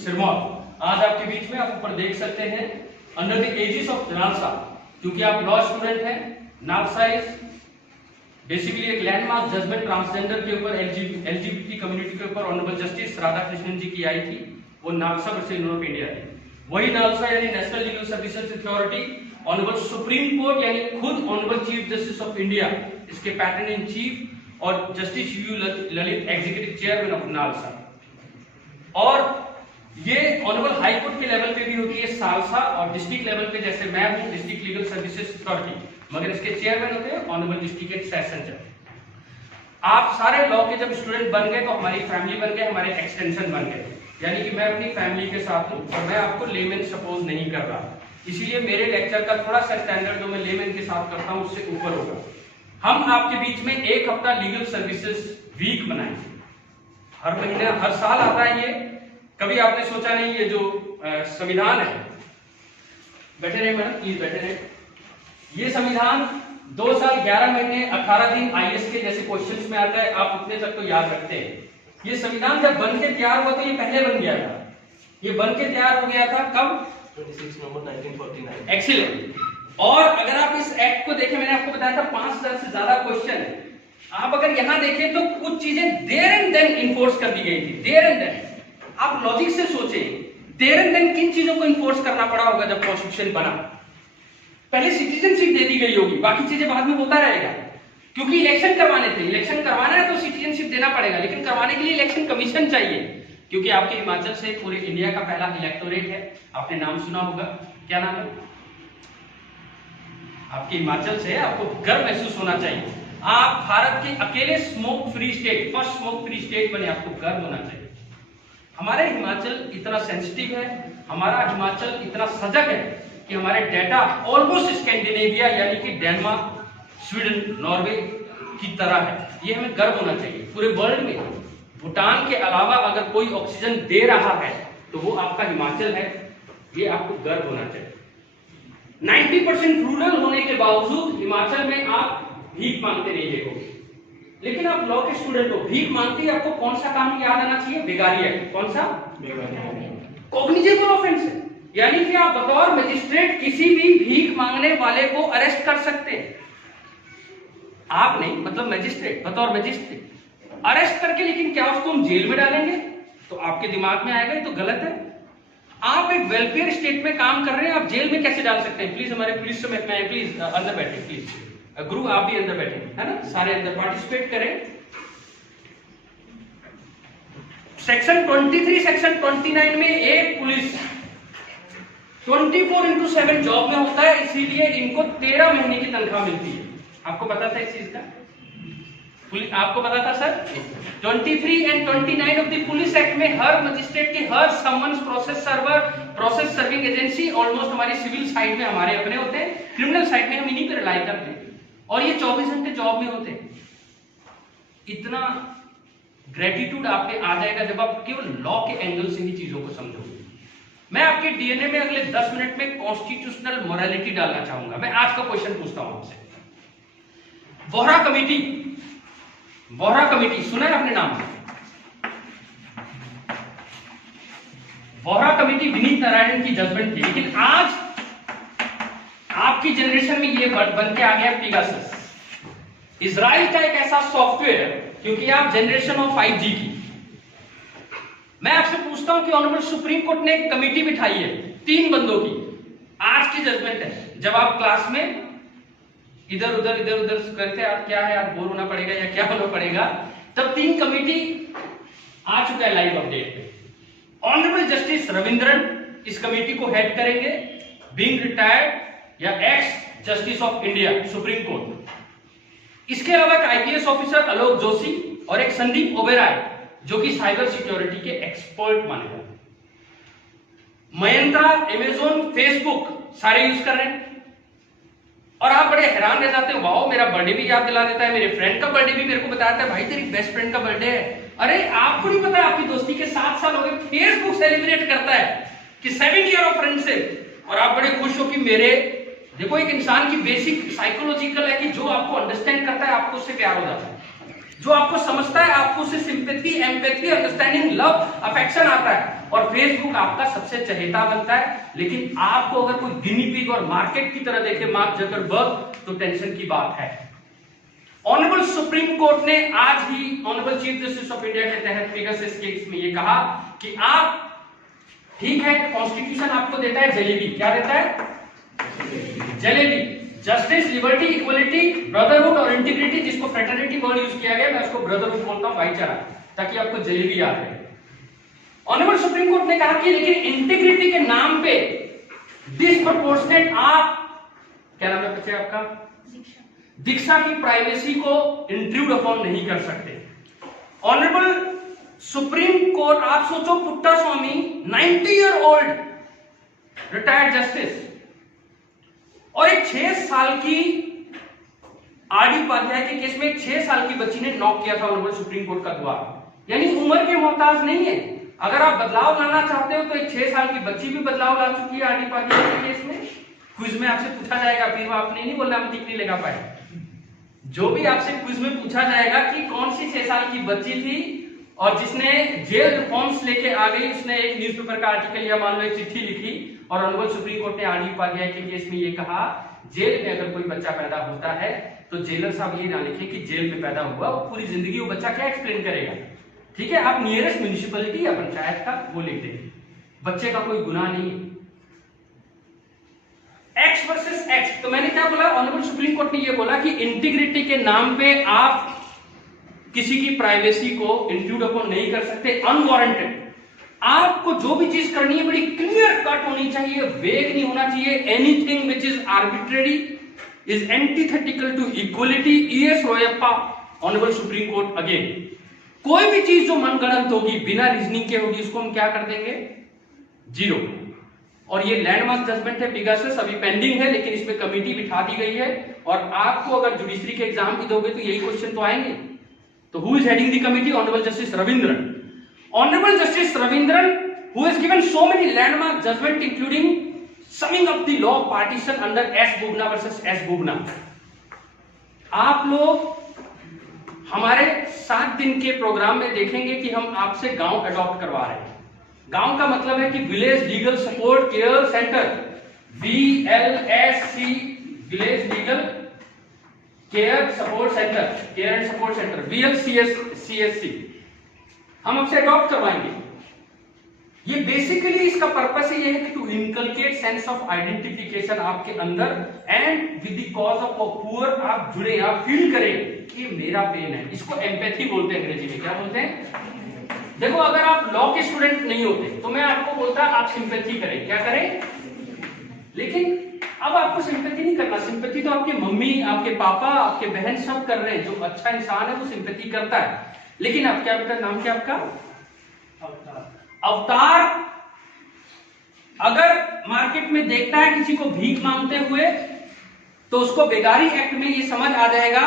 सिरमौर। आज आपके बीच में आप ऊपर देख सकते हैं under the aegis of NALSA, क्योंकि आप लॉ स्टूडेंट हैं। नालसा इज बेसिकली एक लैंडमार्क जजमेंट ट्रांसजेंडर के ऊपर, एलजीबीटी कम्युनिटी के ऊपर ऑनरेबल जस्टिस राधा कृष्णन जी की आई थी, वो NALSA versus Union of India थी। वही नालसा यानी National Legal Services Authority, honourable Supreme Court यानी खुद honourable chief justice of India, इसके पैटर्न इन चीफ और justice U Lalit executive chairman of NALSA. और ये ऑनरेबल हाई कोर्ट के लेवल पे भी होती है सालसा, और डिस्ट्रिक्ट लेवल पे जैसे मैं हूं डिस्ट्रिक्ट लीगल सर्विसेज अथॉरिटी, मगर इसके चेयरमैन होते हैं ऑनरेबल डिस्ट्रिक्ट सेशन जज। आप सारे लॉ के जब स्टूडेंट बन गए तो हमारी फैमिली बन गए, हमारे एक्सटेंशन बन गए, यानी कि मैं अपनी फैमिली के साथ हूं और मैं आपको लेमैन सपोज नहीं कर रहा, इसीलिए मेरे लेक्चर का थोड़ा सा स्टैंडर्ड जो मैं लेमैन के साथ करता हूं उससे ऊपर होगा। हम आपके बीच में एक हफ्ता लीगल सर्विसेज वीक बनाएंगे, हर महीने हर साल आता है ये, कभी आपने सोचा नहीं ये जो संविधान है, बैठे रहे मैडम प्लीज बैठे रहे, ये संविधान 2 साल 11 महीने 18 दिन आईएएस के जैसे क्वेश्चंस में आता है, आप उतने तक तो याद रखते हैं। ये संविधान जब बन के तैयार हुआ तो ये पहले बन गया था, ये बन के तैयार हो गया था कब? 26 नवंबर 1949। एक्सीलेंट। और अगर आप इस एक्ट को देखें, मैंने आपको बताया था 5000 से ज्यादा क्वेश्चन है, आप अगर यहां देखें तो कुछ चीजें देयर एंड देन इन्फोर्स कर दी गई थी, देयर एंड देन। आप लॉजिक से सोचें, देयर एंड देन किन चीजों को इन्फोर्स करना पड़ा होगा जब कॉन्स्टिट्यूशन बना? पहले सिटीजनशिप दे दी गई होगी, बाकी चीजें बाद में होता रहेगा, क्योंकि इलेक्शन करवाने थे, इलेक्शन करवाना है तो सिटीजनशिप देना पड़ेगा, लेकिन करवाने के लिए इलेक्शन कमीशन चाहिए, क्योंकि आपके हिमाचल से पूरे इंडिया का पहला इलेक्टोरेट है, आपने नाम सुना होगा, क्या नाम है आपके हिमाचल से? आपको गर्व महसूस होना चाहिए, आप भारत के अकेले smoke free state, first smoke free state बने, आपको गर्व होना चाहिए। हमारे हिमाचल इतना सेंसिटिव है, हमारा हिमाचल इतना सजग है कि हमारे डाटा ऑलमोस्ट स्कैंडिनेविया यानी कि डेनमार्क, स्वीडन, नॉर्वे की तरह है, ये हमें गर्व होना चाहिए। पूरे वर्ल्ड में भूटान के अलावा अगर कोई ऑक्सीजन दे रहा है तो वो आपका हिमाचल है, ये आपको गर्व होना चाहिए। 90% रूरल होने के बावजूद हिमाचल में आप भीख मांगते नहीं देखोगे, लेकिन आप लॉ के स्टूडेंट हो, भीख मांगते ही आपको कौन सा काम याद आना चाहिए? बेगारी एक्ट। कौन सा? कॉग्निजेबल ऑफेंस है, यानी कि आप बतौर मजिस्ट्रेट किसी भी भीख मांगने वाले को अरेस्ट कर सकते हैं। आप नहीं, मतलब मजिस्ट्रेट, बतौर मजिस्ट्रेट अरेस्ट करके, लेकिन क्या उसको हम जेल में डालेंगे? तो आपके दिमाग में आएगा ये तो गलत है। आप एक वेलफेयर स्टेट में काम कर रहे हैं, आप जेल में कैसे डाल सकते हैं? प्लीज हमारे पुलिस में प्लीज अंदर बैठे, प्लीज गुरु आप भी अंदर बैठे, है ना, सारे अंदर पार्टिसिपेट करें। सेक्शन 23 सेक्शन 29 में एक पुलिस 24/7 जॉब में होता है, इसीलिए इनको 13 महीने की तनख्वाह मिलती है। आपको पता था इस चीज का? आपको पता था sir? 23 and 29 of the police act में हर मजिस्ट्रेट के हर summons process server, process serving agency, almost हमारी सिविल साइड में हमारे अपने होते हैं, क्रिमिनल साइड में हम इन्हीं पे रिलाई करते हैं, और ये 24 घंटे जॉब में होते हैं। इतना ग्रेटिट्यूड आप पे आ जाएगा जब आप केवल लॉ के एंगल से ही चीजों को समझोगे। मैं आपके डीएनए में अगले 10 मिनट में कॉन्स्टिट्यूशनल मोरालिटी डालना चाहूंगा। मैं आज का क्वेश्चन पूछता हूं आपसे, बोहरा कमेटी, बोहरा कमेटी सुना है आपने नाम? बोहरा कमेटी विनीत नारायण की जजमेंट थी, लेकिन आज आपकी जनरेशन में ये बन के आ गया पिगासस, इजराइल का एक ऐसा सॉफ्टवेयर, क्योंकि आप जनरेशन ऑफ 5G की। मैं आपसे पूछता हूं कि ऑनरेबल सुप्रीम कोर्ट ने एक कमेटी बिठाई है 3 बंदों की, आज की जजमेंट है, जब आप क्लास में इधर उधर करते आप क्या है, आप बोर होना पड़ेगा या क्या होना पड़ेगा, तब 3 कमेटी आ चुका है लाइव अपडेट पे। ऑनरेबल जस्टिस रविंद्रन इस कमेटी को हेड करेंगे, बीइंग रिटायर्ड या x justice of India supreme court. इसके अलावा एक आईपीएस ऑफिसर आलोक जोशी और एक संदीप ओबेराय जो कि साइबर सिक्योरिटी के एक्सपर्ट माने जाते हैं। महिंद्रा, अमेजोन, फेसबुक सारे यूज कर रहे हैं, और आप बड़े हैरान रह जाते हैं, वाओ मेरा बर्थडे भी याद दिला देता है, मेरे फ्रेंड का बर्थडे भी मेरे को बताता है, भाई तेरी बेस्ट फ्रेंड का बर्थडे है। अरे आपको नहीं पता आपकी दोस्ती के 7 साल हो गए, फेसबुक सेलिब्रेट करता है कि 7 ईयर ऑफ फ्रेंडशिप, और आप बड़े खुश हो कि मेरे, देखो एक इंसान की बेसिक साइकोलॉजिकल है कि जो आपको अंडरस्टैंड करता है आपको उससे प्यार हो जाता है। जो आपको समझता है, आपको उससे sympathy, empathy, understanding, love, affection आता है, और फेसबुक आपका सबसे चहेता बनता है। लेकिन आपको अगर कोई गिनी पिग और मार्केट की तरह देखे मार्क जकरबर्ग, तो टेंशन की बात है। ऑनरेबल सुप्रीम कोर्ट ने आज ही honourable chief justice of India के तहत पेगासस केस में ये कहा कि आप, ठीक है, कॉन्स्टिट्यूशन आपको देता है जलेबी, क्या देता है? Jalebi, justice, liberty, equality, brotherhood और इंटीग्रिटी, जिसको फ्रेटर्निटी वर्ड यूज किया गया, मैं उसको ब्रदरहुड बोलता हूं, भाईचारा, ताकि आपको जलेबी याद रहे। ऑनरेबल सुप्रीम कोर्ट ने कहा कि लेकिन इंटीग्रिटी के नाम पे डिसप्रपोर्शनेट आप, क्या नाम है बच्चे आपका? दीक्षा की प्राइवेसी को इंट्रूड अपॉन नहीं कर सकते। ऑनरेबल सुप्रीम कोर्ट, आप सोचो, पुट्टा स्वामी 90 ईयर ओल्ड रिटायर्ड जस्टिस, और एक 6 साल की आरडी उपाध्याय के केस में एक 6 साल की बच्ची ने नॉक किया था ऑनरेबल सुप्रीम कोर्ट का द्वार। यानी उम्र के मोहताज नहीं है। अगर आप बदलाव लाना चाहते हो तो एक 6 साल की बच्ची भी बदलाव ला चुकी है आरडी उपाध्याय के केस में। क्विज में आपसे पूछा जाएगा, फिर वो आपने नहीं बोलना हम टिक नहीं लगा पाए, जो भी आपसे क्विज में पूछा जाएगा कि कौन सी 6 साल की बच्ची थी और जिसने जेल रिफॉर्म्स लेके आ गई, उसने एक न्यूज़पेपर का आर्टिकल या मान लो एक चिट्ठी लिखी, और ऑनरेबल सुप्रीम कोर्ट ने आरडी उपाध्याय के केस में ये कहा, जेल में अगर कोई बच्चा पैदा होता है तो जेलर साहब ये ना लिखे कि जेल में पैदा हुआ, वो पूरी जिंदगी वो बच्चा क्या एक्सप्लेन करेगा। ठीक है, आप नियरेस्ट म्युनिसिपैलिटी या पंचायत का वो लिख देंगे, बच्चे का कोई गुनाह नहीं है। एक्स वर्सेस एक्स, तो मैंने क्या बोला, ऑनरेबल सुप्रीम कोर्ट ने ये बोला कि इंटीग्रिटी के नाम पे आप किसी की प्राइवेसी को इंट्रूड अपॉन नहीं कर सकते अनवारंटेड। आपको जो भी चीज करनी है बड़ी क्लियर कट होनी चाहिए, वेग नहीं होना चाहिए। Anything which is arbitrary is antithetical to equality. ES Royappa, honourable Supreme Court again. कोई भी चीज जो मनगढ़ंत होगी, बिना रीजनिंग के होगी, उसको हम क्या कर देंगे? 0। और ये लैंडमार्क जजमेंट है पेगासस, अभी पेंडिंग है, लेकिन इसमें कमिटी बिठा दी गई है। और आपको अगर जुडिशरी के एग्जाम भी दोगे तो यही क्वेश्चन तो आएंगे। तो who is heading the committee? Honourable justice Ravindran. Honorable Justice Ravindran, who has given so many landmark judgment, including summing up the law partition under S. Bubna versus S. Bubna. आप लोग हमारे 7 दिन के प्रोग्राम में देखेंगे कि हम आपसे गांव अडॉप्ट करवा रहे हैं। गांव का मतलब है कि village legal support care centre, VLSC, village legal care support centre, care and support centre, VLCSC हम आपसे अडॉप्ट करवाएंगे। ये बेसिकली इसका पर्पस ये है कि to inculcate sense of identification आपके अंदर, and with the cause of poor आप जुड़े, आप फील करें कि मेरा पेन है। इसको एम्पैथी बोलते हैं अंग्रेजी में। क्या बोलते हैं? देखो, अगर आप लॉ के स्टूडेंट नहीं होते तो मैं आपको बोलता आप सिंपैथी करें। क्या करें? लेकिन अब आपको सिंपैथी नहीं करना। सिंपैथी तो आपके मम्मी, आपके पापा, आपके बहन सब कर रहे हैं। जो अच्छा इंसान है वो सिंपैथी करता है। लेकिन आप क्या बेटा, नाम क्या आपका? अवतार। अगर मार्केट में देखता है किसी को भीख मांगते हुए तो उसको बेगारी एक्ट में ये समझ आ जाएगा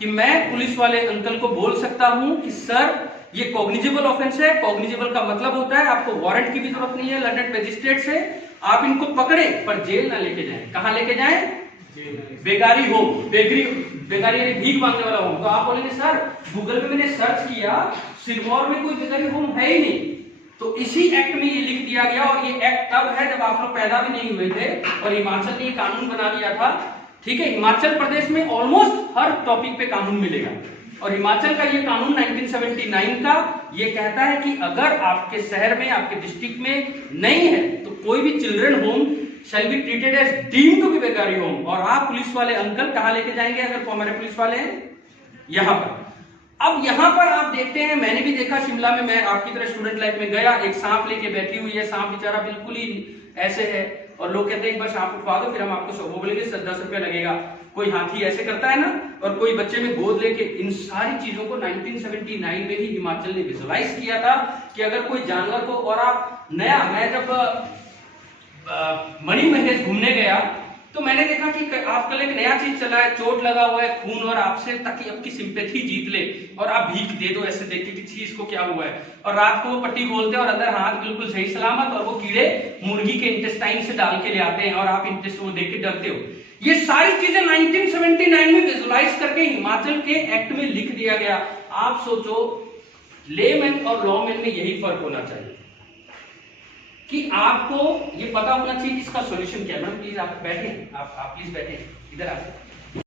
कि मैं पुलिस वाले अंकल को बोल सकता हूं कि सर ये कॉग्निजेबल ऑफेंस है। कॉग्निजेबल का मतलब होता है आपको वारंट की भी जरूरत नहीं है लंदन मजिस्ट्रेट से, आप इनको पकड़े पर जेल ना लेके जाएं। कहां लेके जाएं? बेगारी होम, बेगारी भीख मांगने वाला होम। तो आप बोलेंगे सर गूगल पे मैंने सर्च किया, सिरमौर में कोई बेगारी होम है ही नहीं। तो इसी एक्ट में ये लिख दिया गया, और ये एक्ट तब है जब आप लोग पैदा भी नहीं हुए थे, और हिमाचल ने कानून बना दिया था। ठीक है, हिमाचल प्रदेश में ऑलमोस्ट हर टॉपिक पे कानून मिलेगा, और हिमाचल का ये कानून 1979 का ये कहता है कि अगर आपके शहर में, आपके डिस्ट्रिक्ट में नहीं है तो कोई भी children home shall be treated as deemed to be beggary home. और आप पुलिस वाले अंकल कहां लेके जाएंगे अगर हमारे पुलिस वाले हैं? यहां पर। अब यहां पर आप देखते हैं, मैंने भी देखा शिमला में, मैं आपकी तरह स्टूडेंट लाइफ में गया, एक सांप लेके बैठी हुई है। सांप बेचारा बिल्कुल ही ऐसे है, और लोग कहते हैं एक बार सांप उठवा दो फिर हम आपको 100 बोलेंगे 10 रुपया लगेगा। कोई हाथी ऐसे करता है ना, और कोई बच्चे में गोद लेके। इन सारी चीजों को 1979 में ही हिमाचल ने विजुअलाइज किया था कि अगर कोई जानवर को, और आप नया, मैं जब मणि महेश घूमने गया तो मैंने देखा कि आजकल एक नया चीज चला है, चोट लगा हुआ है, खून, और आपसे ताकि आपकी सिंपैथी जीत ले और आप भीख दे दो ऐसे देख के कि चीज को क्या हुआ है, और रात को वो पट्टी खोलते हैं और अंदर हाथ बिल्कुल सही सलामत, और वो कीड़े मुर्गी के इंटेस्टाइन से डाल के ले आते हैं, और आप इंटेस्ट वो देख के डरते हो। ये सारी चीजें 1979 में विजुअलाइज करके हिमाचल के एक्ट में लिख दिया गया। आप सोचो लेमैन और लॉमैन में यही फर्क होना चाहिए कि आपको ये पता होना चाहिए कि इसका सॉल्यूशन क्या है। मैडम प्लीज आप बैठे, आप प्लीज बैठे, इधर आते।